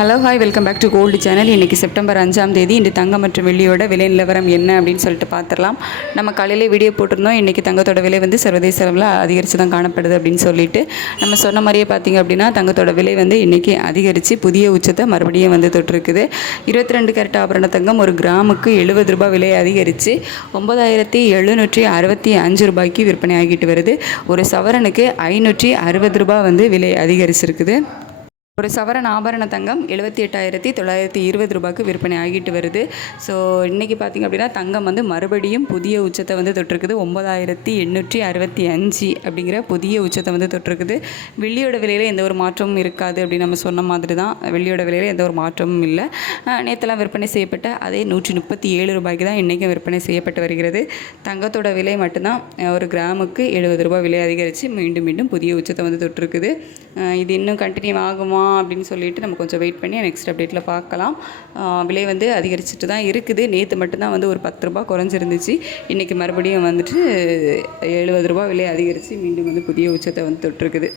Hello hi welcome back to gold channel. இன்றைக்கி September 5ஆம் தேதி இந்த தங்கம் மற்றும் வெள்ளியோட விலை நிலவரம் என்ன அப்படின்னு சொல்லிட்டு பார்த்துடலாம். நம்ம காலையிலே வீடியோ போட்டிருந்தோம். இன்றைக்கி தங்கத்தோட விலை வந்து சர்வதேச அளவில் அதிகரித்து தான் காணப்படுது அப்படின்னு சொல்லிட்டு நம்ம சொன்ன மாதிரியே பார்த்திங்க அப்படின்னா தங்கத்தோட விலை வந்து இன்றைக்கி அதிகரித்து புதிய உச்சத்தை மறுபடியும் வந்து தொட்டிருக்குது. 22 கேரட் ஆபரண தங்கம் ஒரு கிராமுக்கு 70 ரூபாய் விலை அதிகரித்து 9765 ரூபாய்க்கு விற்பனை ஆகிட்டு வருது. ஒரு சவரனுக்கு 560 ரூபாய் வந்து விலை அதிகரிச்சிருக்குது. ஒரு சவரன் ஆபரண தங்கம் 78,920 ரூபாய்க்கு விற்பனை ஆகிட்டு வருது. ஸோ இன்றைக்கி பார்த்திங்க அப்படின்னா தங்கம் வந்து மறுபடியும் புதிய உச்சத்தை வந்து தொட்டிருக்குது. 9865 அப்படிங்கிற புதிய உச்சத்தை வந்து தொட்டிருக்குது. வெள்ளியோட விலையில் எந்த ஒரு மாற்றமும் இருக்காது அப்படின்னு நம்ம சொன்ன மாதிரி தான். வெள்ளியோட விலையில் எந்த ஒரு மாற்றமும் இல்லை. நேற்றெல்லாம் விற்பனை செய்யப்பட்ட அதே 137 ரூபாய்க்கு தான் இன்றைக்கும் விற்பனை செய்யப்பட்டு வருகிறது. தங்கத்தோட விலை மட்டும்தான் ஒரு கிராமுக்கு 70 ரூபாய் விலை அதிகரித்து மீண்டும் புதிய உச்சத்தை வந்து தொட்டிருக்குது. இது இன்னும் கண்டினியூ ஆகுமா அப்படின்னு சொல்லிட்டு நம்ம கொஞ்சம் வெயிட் பண்ணி நெக்ஸ்ட் அப்டேட்டில் பார்க்கலாம். விலை வந்து அதிகரிச்சுட்டு தான் இருக்குது. நேற்று மட்டும்தான் வந்து ஒரு 10 ரூபா குறைஞ்சிருந்துச்சு. இன்றைக்கி மறுபடியும் வந்துட்டு 70 ரூபா விலை அதிகரித்து மீண்டும் வந்து புதிய உச்சத்தை வந்து தொட்டிருக்குது.